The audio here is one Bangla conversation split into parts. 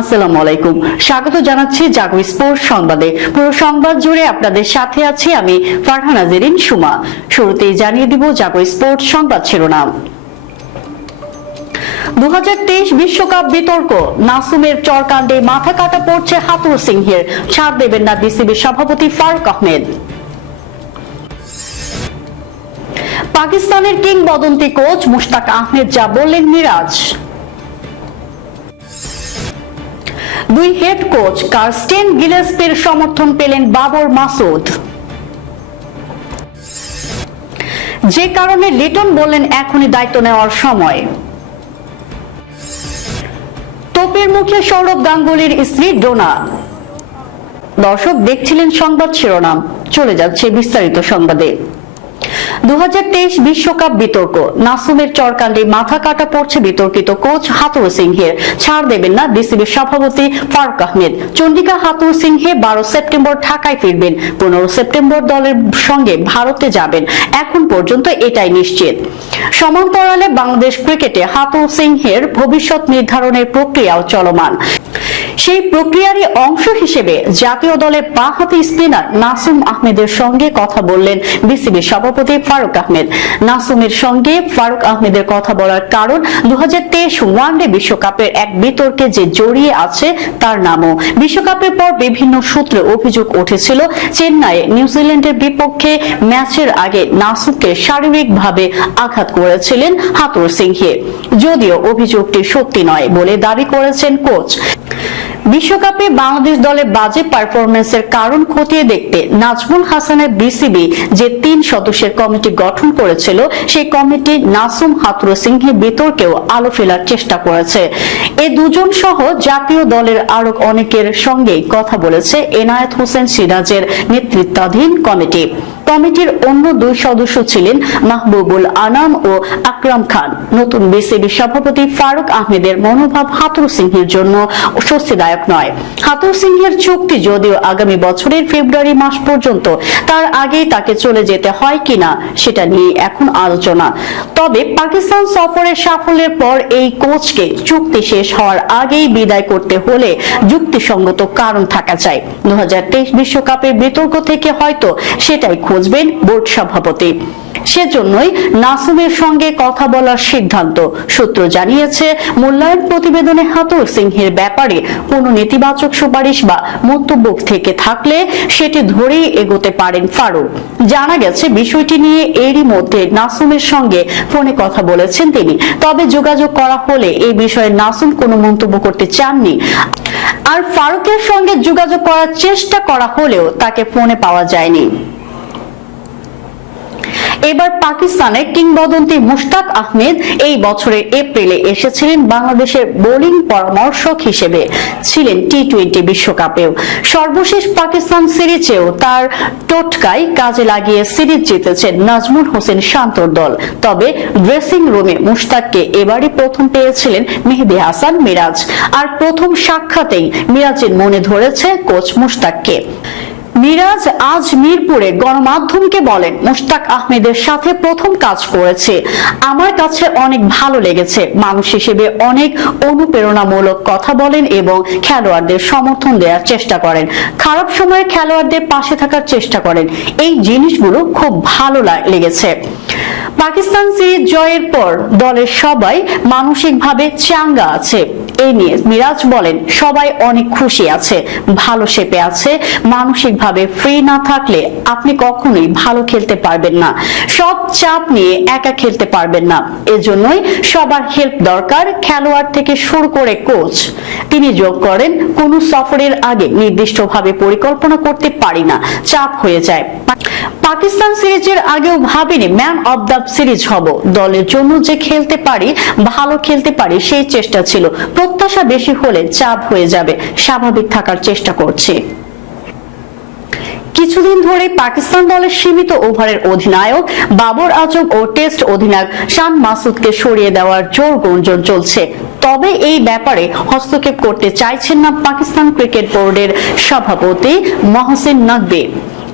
আসসালামু আলাইকুম। স্বাগত জানাচ্ছি জাগো স্পোর্টস সংবাদে। পুরো সংবাদ জুড়ে আপনাদের সাথে আছি আমি ফারহানা জেরিন সুমা। শুরুতেই জানিয়ে দিব জাগো স্পোর্টস সংবাদ শিরোনাম। বিশ্বকাপ বিতর্ক। নাসুমের চরকাণ্ডে মাথা কাটা পড়ছে হাতুর সিংহের। ছাড় দেবেন না বিসিবি সভাপতি ফারুক আহমেদ। পাকিস্তানের কিংবদন্তি কোচ মুশতাক আহমেদ যা বললেন মিরাজ। দুই হেড কোচ কার্স্টেন গিলেস্পের সমর্থন পেলেন বাবর মাসুদ। যে কারণে লিটন বললেন, এখনই দায়িত্ব নেওয়ার সময়। তোপের মুখে সৌরভ গাঙ্গুলির স্ত্রী ডোনা। দর্শক, দেখছিলেন সংবাদ শিরোনাম। চলে যাচ্ছে বিস্তারিত সংবাদে। দু বিশ্বকাপ বিতর্ক। নাসুমের চরকাণ্ডে মাথা কাটা পড়ছে বিতর্কিত কোচ হাতুর সিংহের। ছাড় দেবেন না বিসিবির সভাপতি ফারুক আহমেদ। চন্ডিকা হাতুর সিংহে বারো সেপ্টেম্বর ঢাকায় ফিরবেন। পনেরো সেপ্টেম্বর দলের সঙ্গে ভারতে যাবেন। এখন পর্যন্ত এটাই নিশ্চিত। সমান্তরালে বাংলাদেশ ক্রিকেটে হাতুর সিংহের ভবিষ্যৎ নির্ধারণের প্রক্রিয়াও চলমান। সেই প্রক্রিয়ারই অংশ হিসেবে জাতীয় দলের বাঁহাতি স্পিনার নাসুম আহমেদের সঙ্গে কথা বললেন বিসিবি সভাপতি ফারুক আহমেদ। নাসুমের সঙ্গে ফারুক আহমেদের কথা বলার কারণ দু ওয়ানডে বিশ্বকাপের এক বিতর্কে যে জড়িয়ে আছে তার নামও। বিশ্বকাপের পর বিভিন্ন সূত্রে অভিযোগ উঠেছিল চেন্নাইয়ে নিউজিল্যান্ডের বিপক্ষে ম্যাচের আগে নাসুমকে শারীরিকভাবে আঘাত করেছিলেন হাতুর সিংহে। যদিও অভিযোগটি সত্যি নয় বলে দাবি করেছেন কোচ। বিশ্বকাপে বাংলাদেশ দলের বাজে পারফরমেন্সের কারণ খতিয়ে দেখতে নাজমুল হাসানের বিসিবি যে তিন সদস্যের কমিটি গঠন করেছিল, সেই কমিটি নাসুম হাতুর সিংহে বিতর্কেও আলো ফেলার চেষ্টা করেছে। এ দুজন সহ জাতীয় দলের আরও অনেকের সঙ্গেই কথা বলেছে এনায়েত হোসেন সিরাজের নেতৃত্বাধীন কমিটি। কমিটির অন্য দুই সদস্য ছিলেন মাহবুবুল আনাম ও আকরাম খান। নতুন বিসিবি সভাপতি ফারুক আহমেদের মনোভাব হাতুর সিংহের জন্য স্বস্তিদায়ক নয়। হাতুর সিংহের চুক্তি যদিও আগামী বছরের ফেব্রুয়ারি মাস পর্যন্ত তার আগেই তাকে চলে যেতে হয় কিনা সেটা নিয়ে এখন আলোচনা। তবে পাকিস্তান সফরের সাফল্যের পর এই কোচকে চুক্তি শেষ হওয়ার আগেই বিদায় করতে হলে যুক্তিসঙ্গত কারণ থাকা চাই। দু বিশ্বকাপের বিতর্ক থেকে হয়তো সেটাই খুঁজবেন বোর্ড সভাপতি। সেজন্যই নাসুমের সঙ্গে কথা বলার সিদ্ধান্ত। সূত্র জানিয়েছে মূল্যায়ন প্রতিবেদনে হাতুর সিংহের ব্যাপারে কোনো নেতিবাচক সুপারিশ বা মন্তব্য থেকে থাকলে সেটি ধরেই এগোতে পারেন ফারুক। জানা গেছে, বিষয়টি নিয়ে এরই মধ্যে নাসুমের সঙ্গে ফোনে কথা বলেছেন তিনি। তবে যোগাযোগ করা হলে এই বিষয়ে নাসুম কোনো মন্তব্য করতে চাননি। আর ফারুকের সঙ্গে যোগাযোগ করার চেষ্টা করা হলেও তাকে ফোনে পাওয়া যায়নি। এবার পাকিস্তানের কিংবদন্তি মুশতাক আহমেদ এই বছরের এপ্রিলে এসেছিলেন বাংলাদেশের বোলিং পরামর্শক হিসেবে, ছিলেন টি টোয়েন্টি বিশ্বকাপেও। সর্বশেষ পাকিস্তান সিরিজেও তার টোটকায় কাজে লাগিয়ে সিরিজ জিতেছেন নাজমুল হোসেন শান্তর দল। তবে ড্রেসিং রুমে মুশতাককে এবারই প্রথম পেয়েছিলেন মেহেদি হাসান মিরাজ। আর প্রথম সাক্ষাতেই মিরাজের মনে ধরেছে কোচ মুশতাককে। মিরাজ আজ মিরপুরে গণমাধ্যমকে বলেন, মুশতাক আহমেদের সাথে প্রথম কাজ করেছে। আমার কাছে অনেক ভালো লেগেছে। মানুষ হিসেবে অনেক অনুপ্রেরণামূলক কথা বলেন এবং খেলোয়াড়দের সমর্থন দেওয়ার চেষ্টা করেন। খারাপ সময়ে খেলোয়াড়দের পাশে থাকার চেষ্টা করেন। এই জিনিসগুলো খুব ভালো লেগেছে। পাকিস্তান সিরিজ জয়ের পর দলের সবাই মানসিকভাবে চাঙ্গা আছে। এই নিয়ে মিরাজ বলেন, সবাই অনেক খুশি আছে, ভালো শেপে আছে, মানসিকভাবে ফ্রি না থাকলে আপনি কখনোই ভালো খেলতে পারবেন না। সব চাপ নিয়ে একা খেলতে পারবেন না। এজন্যই সবার হেল্প দরকার খেলোয়াড় থেকে শুরু করে কোচ তিনি যোগ করেন, কোন সফরের আগে নির্দিষ্টভাবে পরিকল্পনা করতে পারি না, চাপ হয়ে যায়। পাকিস্তান সিরিজের আগেও ভাবিনি ম্যান অব দ্য সিরিজ হব। দলের জন্য যে খেলতে পারি, ভালো খেলতে পারি, সেই চেষ্টা ছিল। প্রত্যাশা বেশি হলে চাপ হয়ে যাবে। স্বাভাবিক থাকার চেষ্টা করছি। কিছুদিন ধরে পাকিস্তান দলের সীমিত ওভারের অধিনায়ক, বাবর আজম ও টেস্ট অধিনায়ক শান মাসুদকে সরিয়ে দেওয়ার জোর গুঞ্জন চলছে। তবে এই ব্যাপারে হস্তক্ষেপ করতে চাইছেন না পাকিস্তান ক্রিকেট বোর্ডের সভাপতি মহসিন নকবি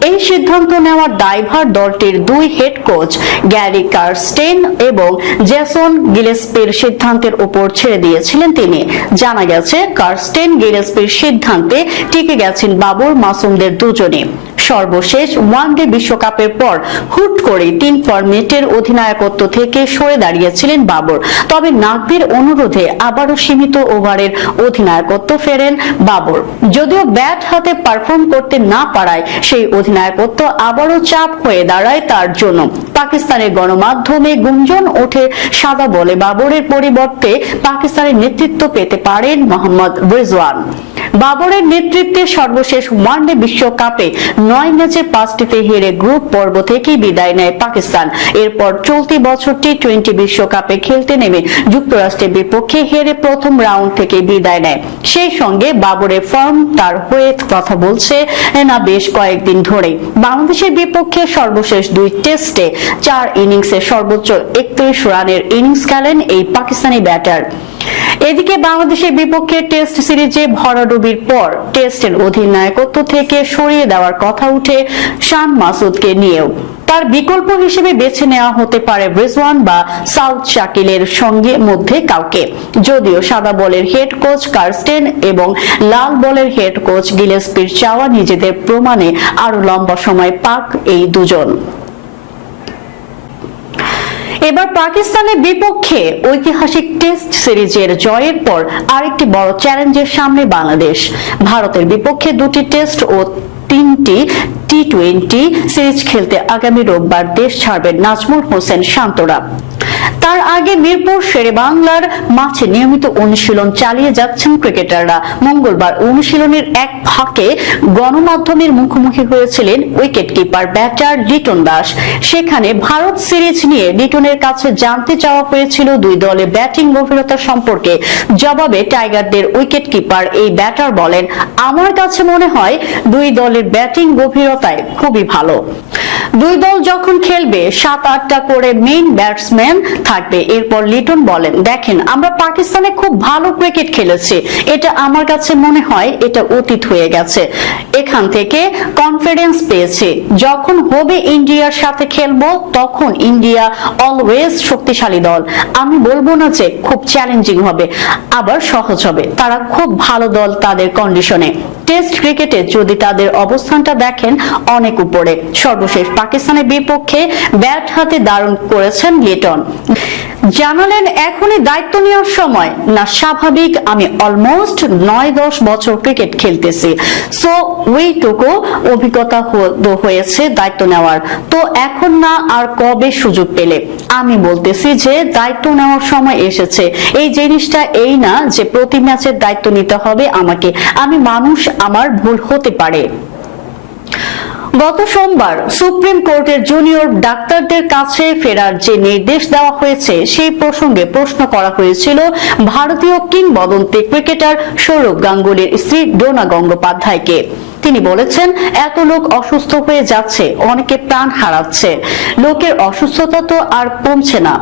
এই সিদ্ধান্ত নেওয়ার দায়ভার দলটির দুই হেড কোচ গ্যারি কার্স্টেন এবং জেসন গিলেস্পির সিদ্ধান্তের উপর ছেড়ে দিয়েছিলেন তিনি। জানা গেছে কার্স্টেন গিলেস্পির সিদ্ধান্তে টিকে গেছেন বাবর মাসুমদের দুজনে সর্বশেষ ওয়ানডে বিশ্বকাপের পর হুট করে তিন ফরম্যাটের অধিনায়কত্ব থেকে সরে দাঁড়িয়েছিলেন বাবর তবে নাকদের অনুরোধে আবারও সীমিত ওভারের অধিনায়কত্ব ফেরেন বাবর যদিও ব্যাট হাতে পারফর্ম করতে না পারায় সেই অধিনায়কত্ব আবারও চাপ হয়ে দাঁড়ায় তার জন্য। পাকিস্তানের গণমাধ্যমে গুঞ্জন ওঠে সাদা বলে বাবরের পরিবর্তে পাকিস্তানের নেতৃত্ব পেতে পারেন মোহাম্মদ রিজওয়ান। বাবরের নেতৃত্বে সর্বশেষ ওয়ানডে বিশ্বকাপে নয় ম্যাচে পাঁচটিতে হেরে গ্রুপ পর্ব থেকেই বিদায় নেয় পাকিস্তান। এরপর চলতি বছর টি টোয়েন্টি বিশ্বকাপে খেলতে নেমে যুক্তরাষ্ট্রের বিপক্ষে হেরে প্রথম রাউন্ড থেকে বিদায় নেয়। সেই সঙ্গে বাবরের ফর্ম তার হয়ে কথা বলছে না বেশ কয়েকদিন ধরে বাংলাদেশের বিপক্ষে সর্বশেষ দুই টেস্টে চার ইনিংসে সর্বোচ্চ একত্রিশ রানের ইনিংস খেলেন এই পাকিস্তানি ব্যাটার। এদিকে বাংলাদেশের বিপক্ষে টেস্ট সিরিজে ভরাডুবির পর টেস্টের অধিনায়কত্ব থেকে সরিয়ে দেওয়ার কথা উঠে শান মাসুদকে নিয়েও। তার বিকল্প হিসেবে বেছে নেওয়া হতে পারে রিজওয়ান বা সাউথ শাকিলের সঙ্গে মধ্যে কাউকে। যদিও সাদা বলের হেড কোচ কার্স্টেন এবং লাল বলের হেড কোচ গিলেসপির চাওয়া নিজেদের প্রমাণে আরও লম্বা সময় পাক এই দুজন। এবার পাকিস্তানের বিপক্ষে ঐতিহাসিক টেস্ট সিরিজের জয়ের পর আরেকটি বড় চ্যালেঞ্জের সামনে বাংলাদেশ। ভারতের বিপক্ষে দুটি টেস্ট ও তিনটি টি টোয়েন্টি সিরিজ খেলতে আগামী রোববার দেশ ছাড়বেন নাজমুল হোসেন শান্তরা। তার আগে মিরপুর শেরে বাংলার মাঠে নিয়মিত অনুশীলন চালিয়ে যাচ্ছেন ক্রিকেটাররা। মঙ্গলবার অনুশীলনের এক ফাঁকে গণমাধ্যমের মুখোমুখি হয়েছিলেন wicket keeper batter Liton Das. সেখানে ভারত সিরিজ নিয়ে লিটনের কাছে জানতে চাওয়া হয়েছিল দুই দলের ব্যাটিং গভীরতা সম্পর্কে। জবাবে টাইগারদের উইকেট কিপার এই ব্যাটার বলেন, আমার কাছে মনে হয় দুই দলের ব্যাটিং গভীরতায় খুবই ভালো। দুই দল যখন খেলবে, সাত আটটা করে মেইন ব্যাটসম্যান থাকবে। এরপর লিটন বলেন, দেখেন, আমরা পাকিস্তানে খুব ভালো ক্রিকেট খেলেছি। এটা আমার কাছে মনে হয় এটা অতীত হয়ে গেছে। এখান থেকে কনফিডেন্স পেয়েছি। যখন হবে ইন্ডিয়ার সাথে খেলব, তখন ইন্ডিয়া অলওয়েজ শক্তিশালী দল। আমি বলব না যে খুব চ্যালেঞ্জিং হবে, আবার সহজ হবে। তারা খুব ভালো দল তাদের কন্ডিশনে টেস্ট ক্রিকেটে যদি তাদের অবস্থানটা দেখেন, অনেক উপরে। সর্বশেষ পাকিস্তানের বিপক্ষে ব্যাট হাতে দারুণ করেছেন লিটন। জানালেন, এখনই দায়িত্ব নেওয়ার সময়। না, স্বাভাবিক, আমি অলমোস্ট নয় দশ বছর ক্রিকেট খেলতেছি। সো ওইটুকু অভিজ্ঞতা হয়েছে দায়িত্ব নেওয়ার। তো এখন না, আর কবে সুযোগ পেলে? আমি বলতেছি যে, দায়িত্ব নেওয়ার সময় এসেছে। এই জিনিসটা এই না যে, প্রতি ম্যাচের দায়িত্ব নিতে হবে আমাকে। আমি মানুষ, আমার ভুল হতে পারে। গত সোমবার সুপ্রিম কোর্টের জুনিয়র ডাক্তারদের কাছে ফেরার যে নির্দেশ দেওয়া হয়েছে, সেই প্রসঙ্গে প্রশ্ন করা হয়েছিল, ভারতীয় কিংবদন্তি ক্রিকেটার সৌরভ গাঙ্গুলির স্ত্রী ডোনা গঙ্গোপাধ্যায়কে। তিনি বলেছেন, এত লোক অসুস্থ হয়ে যাচ্ছে, অনেকে প্রাণ হারাচ্ছে। লোকের অসুস্থতা তো আর কমছে না।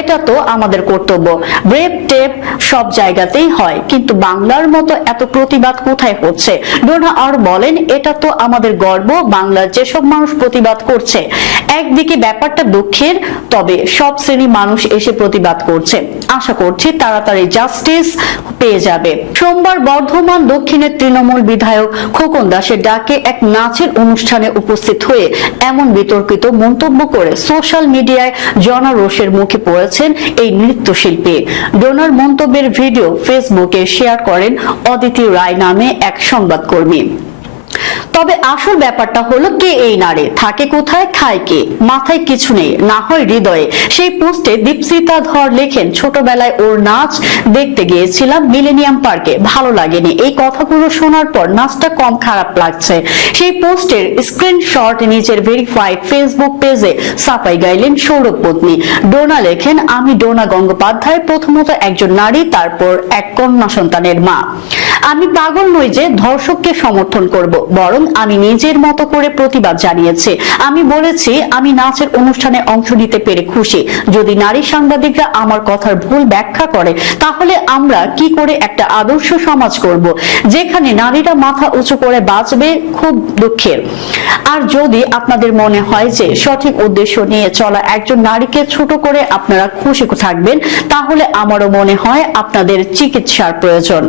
এটা তো আমাদের কর্তব্য। ব্রেপ টেপ সব জায়গাতেই হয়, কিন্তু বাংলার মতো এত প্রতিবাদ কোথায় হচ্ছে? ডোনা আর বলেন, এটা তো আমাদের গর্ব, বাংলার যেসব মানুষ প্রতিবাদ করছে। একদিকে ব্যাপারটা দুঃখের, তবে সব শ্রেণি মানুষ এসে প্রতিবাদ করছে। আশা করছি তাড়াতাড়ি জাস্টিস পেয়ে যাবে। সোমবার বর্ধমান দক্ষিণের তৃণমূল বিধায়ক খোকন দাসের ডাকে এক নাচের অনুষ্ঠানে উপস্থিত হয়ে এমন বিতর্কিত মন্তব্য করে সোশ্যাল মিডিয়ায় জনরোষের মুখে পড়েছেন এই নৃত্যশিল্পী। ডোনার মন্তব্যের ভিডিও ফেসবুকে শেয়ার করেন অদিতি রায় নামে এক সংবাদকর্মী। তবে আসল ব্যাপারটা হলো কে এই নারী? থাকে কোথায়, খায় কে? মাথায় কিছু নেই, না হয় হৃদয়ে। সেই পোস্টে দীপসিতা ধর লেখেন, ছোটবেলায় ওর নাচ দেখতে গিয়েছিলাম মিলেনিয়াম পার্কে, ভালো লাগেনি। এই কথাগুলো শোনার পর নাচটা কম খারাপ লাগছে। সেই পোস্টের স্ক্রিনশট নিজের ভেরিফাইড ফেসবুক পেজে সাপাই গাইলেন সৌরভ পত্নী। ডোনা লেখেন, আমি ডোনা গঙ্গোপাধ্যায়, প্রথমত একজন নারী, তারপর এক কন্যা সন্তানের মা। আমি পাগল নই যে ধর্ষককে সমর্থন করব। বরং আমি নিজের মতো করে প্রতিবাদ জানিয়েছি। আমি বলেছি, আমি নাচের অনুষ্ঠানে অংশ নিতে পেরে খুশি। যদি নারী সাংবাদিকরা আমার কথার ভুল ব্যাখ্যা করে, তাহলে আমরা কি করে একটা আদর্শ সমাজ করব, যেখানে নারীরা মাথা উঁচু করে বাঁচবে খুব দুঃখের। আর যদি আপনাদের মনে হয় যে সঠিক উদ্দেশ্য নিয়ে চলা একজন নারীকে ছোট করে আপনারা খুশি থাকবেন, তাহলে আমারও মনে হয় আপনাদের চিকিৎসার প্রয়োজন।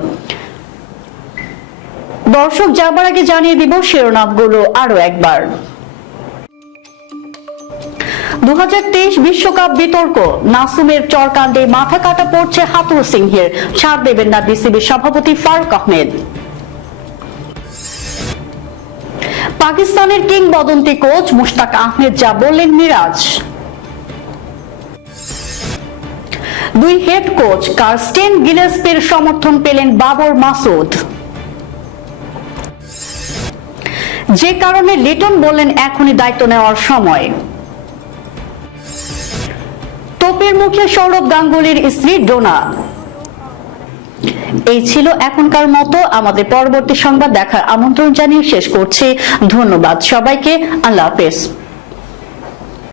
দর্শক, যাবার আগে জানিয়ে দিব শিরোনামগুলো আরও একবার। দু বিশ্বকাপ বিতর্ক, নাসুমের চরকাণ্ডে মাথা কাটা পড়ছে হাতুর সিংহের, ছাড় দেবেন না বিসিবি সভাপতি ফারুক আহমেদ। পাকিস্তানের কিংবদন্তি কোচ মুশতাক আহমেদ, যা বললেন মিরাজ। দুই হেড কোচ কার্স্টেন গিলেস্পির সমর্থন পেলেন বাবর মাসুদ। যে কারণে লিটন বললেন এখনই দায়িত্ব নেওয়ার সময়। তোপের মুখে সৌরভ গাঙ্গুলির স্ত্রী ডোনা। এই ছিল এখনকার মতো আমাদের পরবর্তী সংবাদ দেখার আমন্ত্রণ জানিয়ে শেষ করছি। ধন্যবাদ সবাইকে। আল্লাহ হাফেজ।